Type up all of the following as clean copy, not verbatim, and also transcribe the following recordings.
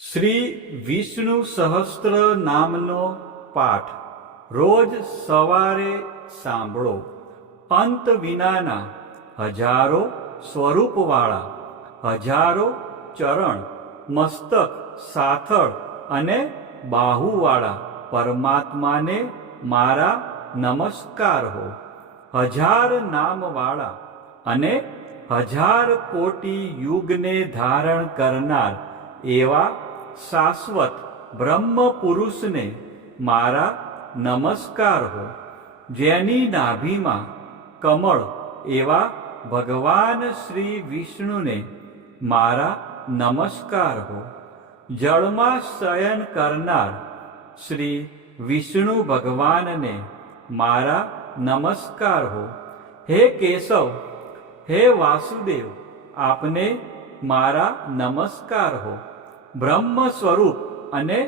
શ્રી વિષ્ણુ સહસ્ત્ર નામનો પાઠ રોજ સવારે સાંભળો. અંત વિનાના હજારો સ્વરૂપવાળા, હજારો ચરણ, મસ્તક, સાથળ અને બાહુવાળા પરમાત્માને મારા નમસ્કાર હો. હજાર નામવાળા અને હજાર કોટી યુગને ધારણ કરનાર એવા શાશ્વત બ્રહ્મ પુરુષને મારા નમસ્કાર હો. જેની નાભીમાં કમળ એવા ભગવાન શ્રી વિષ્ણુને મારા નમસ્કાર હો. જળમાં શયન કરનાર શ્રી વિષ્ણુ ભગવાનને મારા નમસ્કાર હો. હે કેશવ, હે વાસુદેવ, આપને મારા નમસ્કાર હો. બ્રહ્મ સ્વરૂપ અને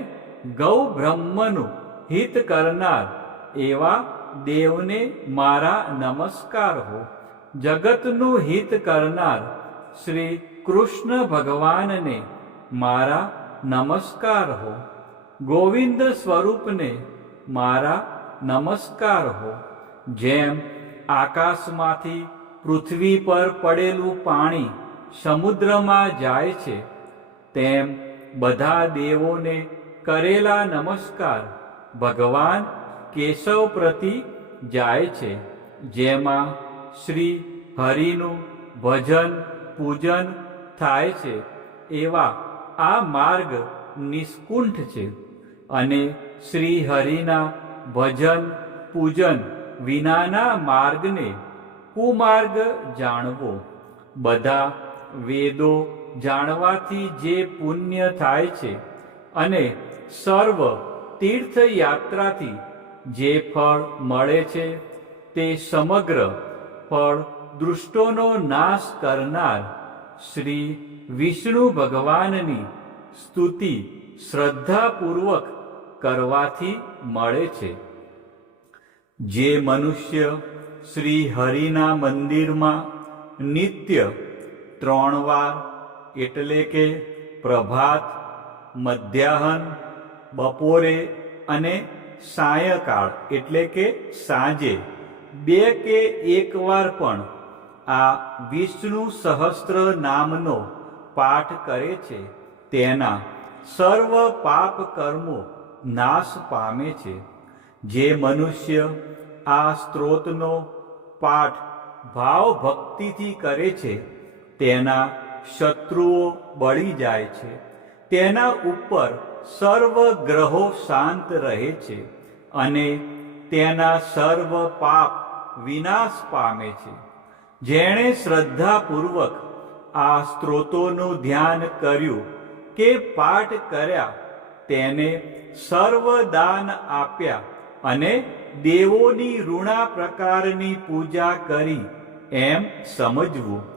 ગૌ બ્રહ્મનું હિત કરનાર એવા દેવને મારા નમસ્કાર હો. જગતનું હિત કરનાર શ્રી કૃષ્ણ ભગવાનને મારા નમસ્કાર હો. ગોવિંદ સ્વરૂપને મારા નમસ્કાર હો. જેમ આકાશમાંથી પૃથ્વી પર પડેલું પાણી સમુદ્રમાં જાય છે, તેમ બધા દેવોને કરેલા નમસ્કાર ભગવાન કેશવ પ્રતિ જાય છે. જેમાં શ્રી હરિનું ભજન પૂજન થાય છે એવા આ માર્ગ નિષ્કુંઠ છે, અને શ્રી હરિના ભજન પૂજન વિનાના માર્ગને કુમાર્ગ જાણવો. બધા વેદો જાણવાથી જે પુણ્ય થાય છે અને સર્વ તીર્થયાત્રાથી જે ફળ મળે છે, તે સમગ્ર ફળ દૃષ્ટોનો નાશ કરનાર શ્રી વિષ્ણુ ભગવાનની સ્તુતિ શ્રદ્ધાપૂર્વક કરવાથી મળે છે. જે મનુષ્ય શ્રી હરિના મંદિરમાં નિત્ય 3 વાર એટલે કે પ્રભાત, મધ્યાહન, બપોરે અને સાયંકાળ એટલે કે સાંજે 2 કે 1 વાર પણ આ વિષ્ણુ સહસ્ત્ર નામનો પાઠ કરે છે, તેના સર્વ પાપ કર્મો નાશ પામે છે. જે મનુષ્ય આ સ્ત્રોતનો પાઠ ભાવ ભક્તિથી કરે છે, તેના શત્રુઓ બળી જાય છે, તેના ઉપર સર્વ ગ્રહો શાંત રહે છે અને તેના સર્વ પાપ વિનાશ પામે છે. જેણે શ્રદ્ધાપૂર્વક આ સ્ત્રોતોનું ધ્યાન કર્યું કે પાઠ કર્યા, તેને સર્વ દાન આપ્યા અને દેવોની ઋણા પ્રકારની પૂજા કરી એમ સમજવું.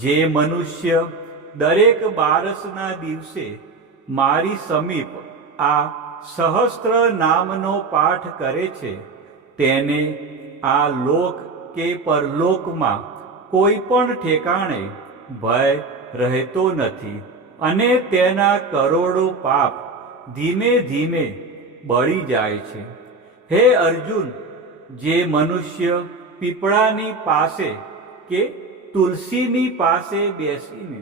જે મનુષ્ય દરેક બારસના દિવસે મારી સમીપ આ સહસ્ત્ર નામનો પાઠ કરે છે, તેને આ લોક કે પરલોકમાં કોઈ પણ ઠેકાણે ભય રહેતો નથી અને તેના કરોડો પાપ ધીમે ધીમે બળી જાય છે. હે અર્જુન, જે મનુષ્ય પીપળાની પાસે કે તુલસીની પાસે બેસીને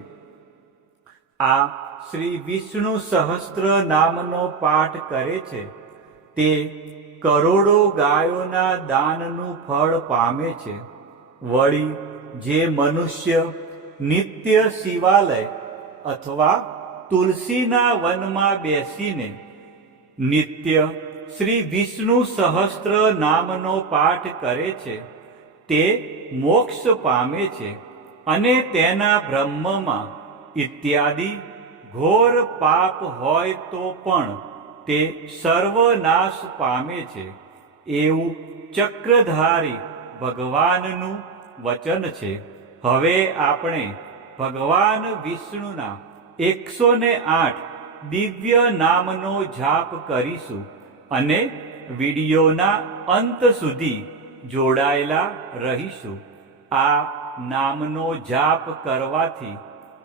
આ શ્રી વિષ્ણુ સહસ્ત્ર નામનો પાઠ કરે છે, તે કરોડો ગાયોના દાનનું ફળ પામે છે. વળી જે મનુષ્ય નિત્ય શિવાલય અથવા તુલસીના વનમાં બેસીને નિત્ય શ્રી વિષ્ણુ સહસ્ત્ર નામનો પાઠ કરે છે, તે મોક્ષ પામે છે અને તેના બ્રહ્મમાં ઇત્યાદિ ઘોર પાપ હોય તો પણ તે સર્વનાશ પામે છે. એવું ચક્રધારી ભગવાનનું વચન છે. હવે આપણે ભગવાન વિષ્ણુના 108 દિવ્ય નામનો જાપ કરીશું અને વિડીયોના અંત સુધી જોડાયેલા રહીશું. આ નામનો જાપ કરવાથી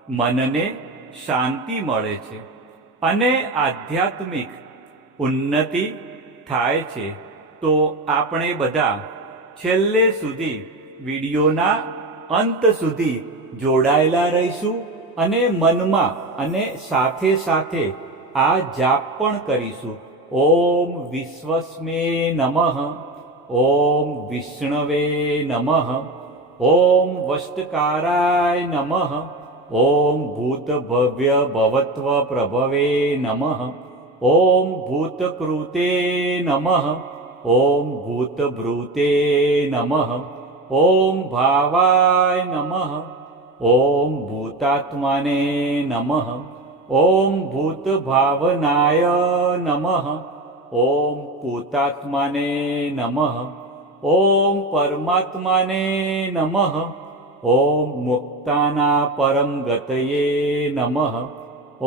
મનને શાંતિ મળે છે અને આધ્યાત્મિક ઉન્નતિ થાય છે. તો આપણે બધા છેલ્લે સુધી વિડીયોના અંત સુધી જોડાયેલા રહીશું અને મનમાં અને સાથે સાથે આ જાપ પણ કરીશું. ઓમ વિશ્વસ્મે નમઃ, ઓમ વિષ્ણવે નમઃ, ઓમ વષ્ટકારાય નમઃ, ઓમ ભૂતભવ્ય ભવત્વ પ્રભવે નમઃ, ઓમ ભૂતકૃતે નમઃ, ઓમ ભૂતભૃતે નમઃ, ઓમ ભાવાય નમઃ, ઓમ ભૂતાત્માને નમઃ, ઓમ ભૂતભાવનાય નમઃ, ઓમ ભૂતાત્માને નમઃ, ઓમ પરમાત્માને નમઃ, ઓમ મુક્તાના પરમ ગતયે નમઃ,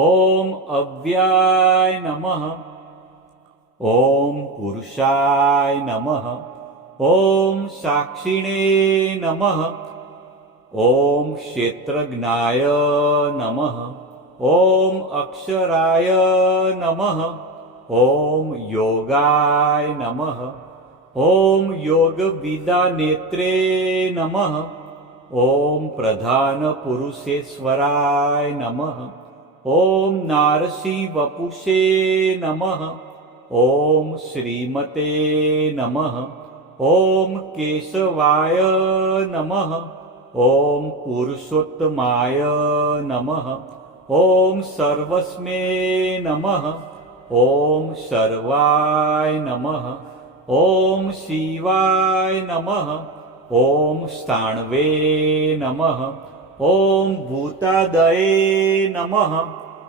ઓમ અવ્યાય નમઃ, ઓમ પુરુષાય નમઃ, ઓમ સાક્ષિણે નમઃ, ઓમ ક્ષેત્રજ્ઞાય નમઃ, ઓમ અક્ષરાય નમઃ, ઓમ યોગાય નમઃ, ઓમ યોગવિદાનેત્રે નમઃ, ઓમ પ્રધાન પુરુષેશ્વરાય નમઃ, ઓમ નારસી વપુષે નમઃ, ઓમ શ્રીમતે નમઃ, ઓમ કેશવાય નમઃ, ઓમ પુરુષોત્તમાય નમઃ, ઓમ સર્વસ્મે નમઃ, ઓમ સર્વાય નમઃ, ઓમ શિવાય નમઃ, ઓમ સ્થાણવે નમઃ, ઓમ ભૂતાદયે નમઃ,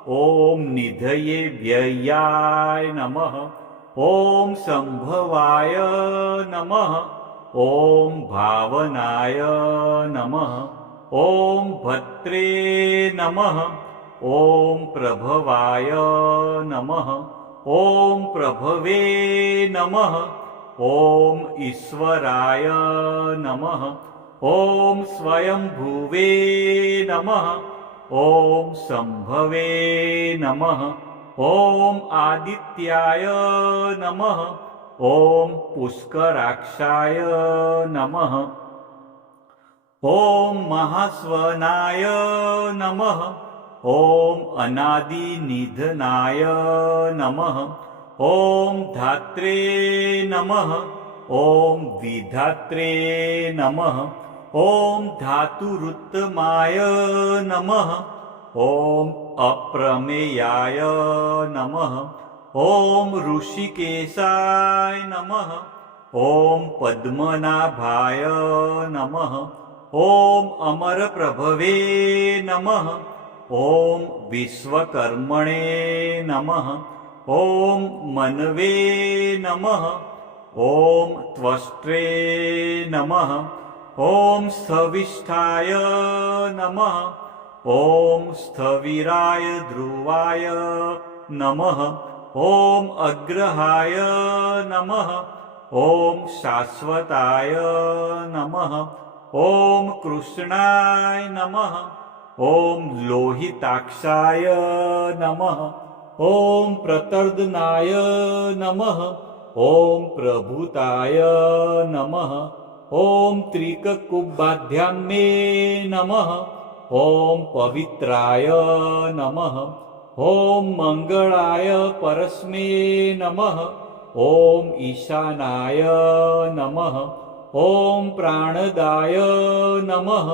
ઓમ નિધયે વ્યયાય નમઃ, ઓમ સંભવાય નમઃ, ઓમ ભાવનાય નમઃ, ઓમ ભત્રે નમઃ, ઓમ પ્રભવાય નમઃ, ઓમ પ્રભવે નમઃ, ઓમ ઈશ્વરાય નમઃ, ઓમ સ્વયંભુવે નમઃ, ઓમ સંભવે નમઃ, ઓમ આદિત્યાય નમઃ, ઓમ પુષ્કરાક્ષાય નમઃ, ઓમ મહાસ્વનાય નમઃ, ઓમ અનાદિનિધનાય નમઃ, ઓમ ધાત્રે નમઃ, ઓમ વિધાત્રે નમઃ, ઓમ ધાતુરુત્તમાય નમઃ, ઓમ અપ્રમેયાય નમઃ, ઓમ ઋષિકેશાય નમઃ, ઓમ પદ્મનાભાય નમઃ, ઓમ અમરપ્રભવે નમઃ, ઓમ વિશ્વકર્મણે નમઃ, ઓમ મનવે નમઃ, ઓમ ત્વષ્ટ્રે નમઃ, ઓમ સ્થવિષ્ઠાય નમઃ, ઓમ સ્થવિરાય ધ્રુવાય નમઃ, ઓમ અગ્રહાય નમઃ, ઓમ શાશ્વતાય નમઃ, ઓમ કૃષ્ણાય નમઃ, ઓમ લોહિતાક્ષાય નમઃ, ઓમ પ્રતર્દનાય નમઃ, ઓમ પ્રભુતાય નમઃ, ઓમ ત્રિકકુબ્બાધ્યામે નમઃ, ઓમ પવિત્રાય નમઃ, ઓમ મંગળાય પરસ્મે નમઃ, ઓમ ઈશાનાય નમઃ, ઓમ પ્રાણદાય નમઃ,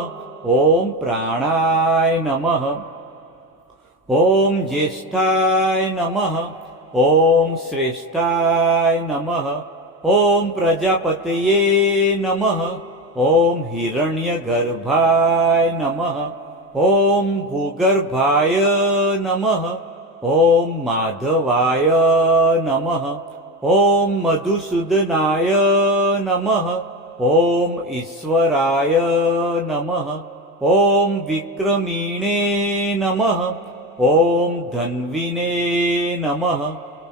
ઓમ પ્રાણાય નમઃ, ઓમ જ્યેષ્ઠાય નમઃ, ઓમ શ્રેષ્ઠાય નમઃ, ઓમ પ્રજાપતયે નમઃ, ઓમ હિરણ્યગર્ભાય નમઃ, ઓમ ભૂગર્ભાય નમઃ, ઓમ માધવાય નમઃ, ઓમ મધુસૂદનાય નમઃ, ઓમ ઈશ્વરાય નમઃ, ઓમ વિક્રમીણે નમઃ, ઓમ ધન્વિને નમઃ,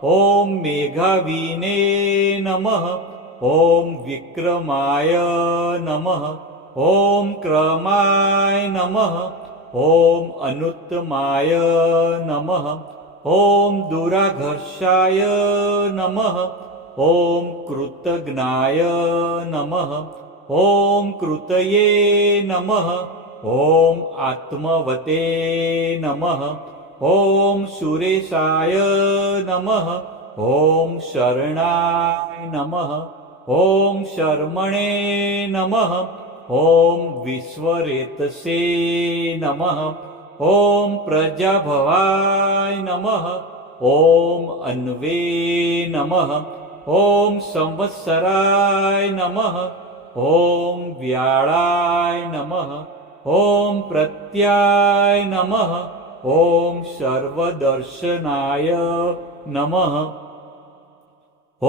ઓમ મેઘાવીને નમઃ, ઓમ વિક્રમાય નમઃ, ઓમ ક્રમાય નમઃ, ઓમ અનુત્તમાય નમઃ, ॐ दुराघर्षाय नमः ॐ कृतघ्नाय नमः ॐ कृतये नमः ॐ आत्मवते नमः ॐ सुरेशाय नमः ॐ शरणाय नमः ॐ शर्मणे नमः ॐ विश्वरेतसे नमः ॐ प्रजाभवाय नमः ॐ अन्वे नमः ॐ संवत्सराय नमः ॐ व्याळाय नमः ॐ प्रत्याय नमः ॐ सर्वदर्शनाय नमः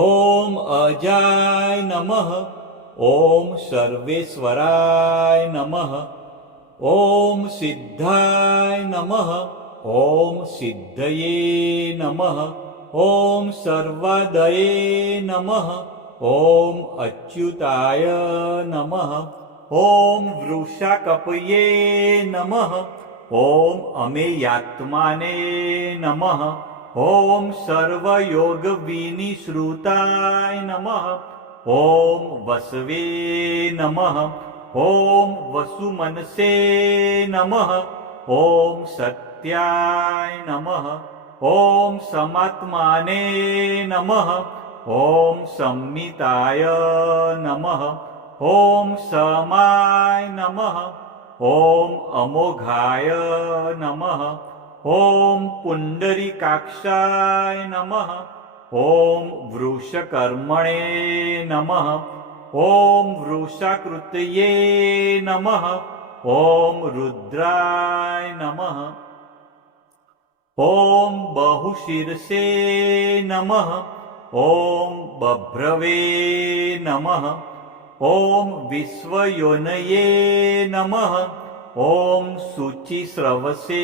ॐ अजाय नमः ॐ सर्वेश्वराय नमः ॐ सिद्धाय नमः ॐ सिद्धये नमः ॐ सर्वादये नमः ॐ अच्युताय नमः ॐ वृषाकपये नमः ॐ अमेयात्माने नमः ॐ सर्वयोगविनिश्रुताय नमः ॐ वसवे नमः ॐ वसुमनसे नमः ॐ सत्याय नमः ॐ समात्माने नमः ॐ संमिताय नमः ॐ समाय नमः ॐ अमोघाय नमः ॐ पुण्डरीकाक्षाय नमः ॐ वृषकर्मणे नमः ॐ वृषाकृतये नमः ॐ रुद्राय नमः ॐ बहुशीर्षे नमः ॐ बभ्रवे नमः ॐ विश्वयोनये नमः ॐ शुचिस्रवसे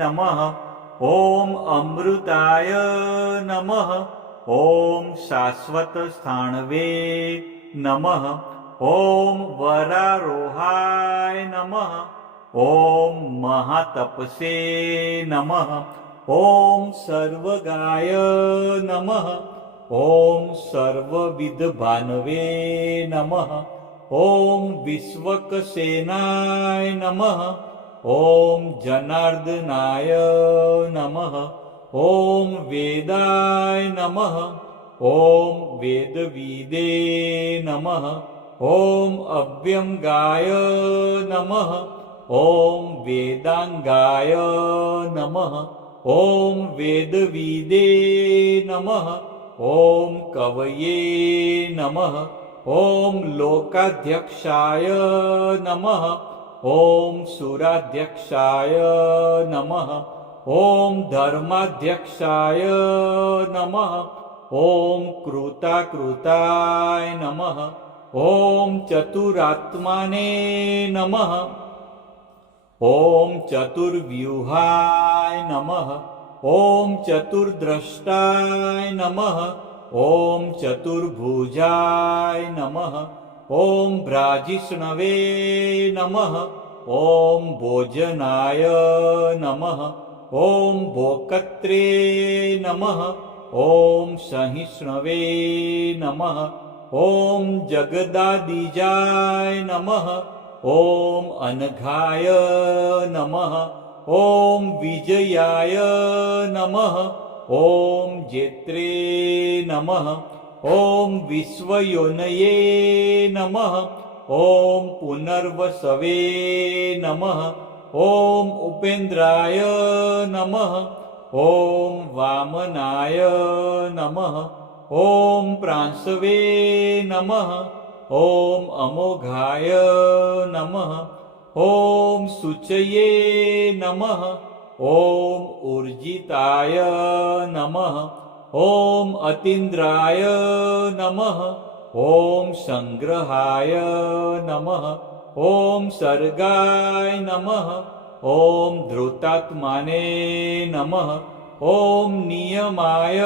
नमः ॐ अमृताय नमः ॐ शाश्वतस्थाणवे नमः ॐ वरारोहाय नमः ॐ महातपसे नमः ॐ सर्वगाय नमः ॐ सर्वविधभानवे नमः ॐ विश्वकसेनाय नमः ॐ जनार्दनाय नमः ॐ वेदाय नमः ॐ वेदविदे नमः ॐ अव्यंगाय नमः ॐ वेदांगाय नमः ॐ वेदविदे नमः ॐ कवये नमः ॐ लोकाध्यक्षाय नमः ॐ सुराध्यक्षाय नमः ॐ धर्माध्यक्षाय नमः ॐ कृताकृताय नमः ॐ चतुरात्माने नमः ॐ चतुर्व्यूहाय नमः ॐ चतुर्द्रष्टाय नमः ॐ चतुर्भुजाय नमः ॐ भ्राजिष्णवे नमः ॐ भोजनाय नमः ॐ भोक्त्रे नमः ॐ सहिष्णवे नमः ॐ जगदादिजाय नमः ॐ अनघाय नमः ॐ विजयाय नमः ॐ जेत्रे नमः ॐ विश्वयोनये नमः ॐ पुनर्वसवे नमः ॐ उपेन्द्राय नमः ॐ वामनाय नमः ॐ प्रांशवे नमः ॐ अमोघाय नमः ॐ शुचये नमः ॐ ऊर्जिताय नमः ॐ अतीन्द्राय नमः ॐ संग्रहाय नमः ॐ सर्गाय नमः ॐ धृतात्माने नमः ॐ नियमाय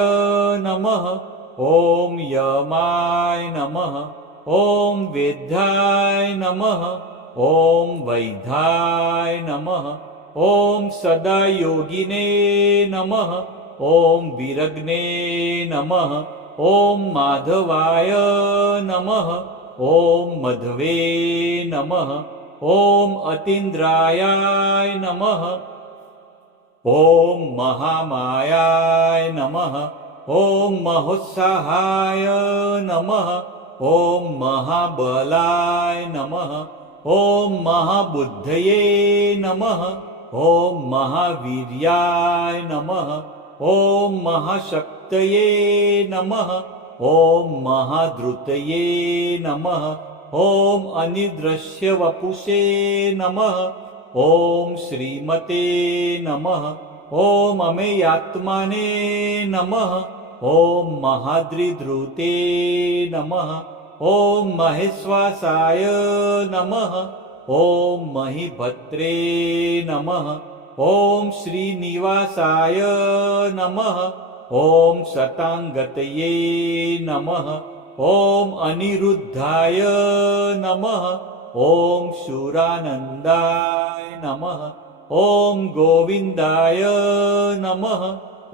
नमः ॐ यमाय नमः ॐ वेद्याय नमः ॐ वैद्याय नमः ॐ सदा योगिने नमः ॐ विरग्ने नमः ॐ माधवाय नमः ॐ मधवे नमः ॐ अतीन्द्रायाय नमः ॐ महामायाय नमः ॐ महोत्साहाय नमः ॐ महाबलाय नमः ॐ महाबुद्धये नमः ॐ महावीर्याय नमः ॐ महाशक्तये नमः ॐ महाधृतये नमः ॐ अनिदृश्यवपुषे नमः ॐ श्रीमते नमः ॐ अमेयात्मने नमः ॐ महाद्रिधृते नमः ॐ महेश्वासाय नमः ॐ महीभद्रे नमः ॐ श्रीनिवासाय नमः ॐ शताङ्गतये नमः ॐ अनिरुद्धाय नमः ॐ शूरानन्दाय नमः ॐ गोविन्दाय नमः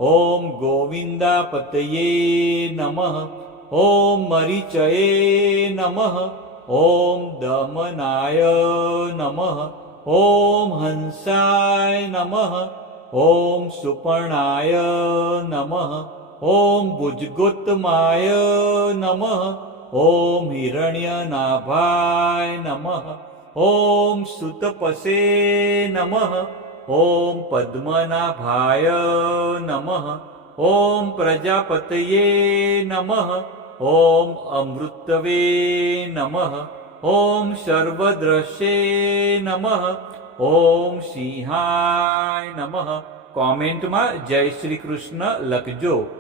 ॐ गोविन्दापतये नमः ॐ मरीचये नमः ॐ दमनाय नमः ॐ हंसाय नमः ॐ सुपर्णाय नमः ॐ भुजगोत्तमाय नमः ॐ हिरण्यनाभाय नमः ॐ सुतपसे नमः ॐ पद्मनाभाय नमः ॐ प्रजापतये नमः ॐ अमृतवे नमः ॐ सर्वद्रश्ये नमः ॐ સિંહાય નમઃ. કોમેન્ટમાં જય શ્રી કૃષ્ણ લખજો.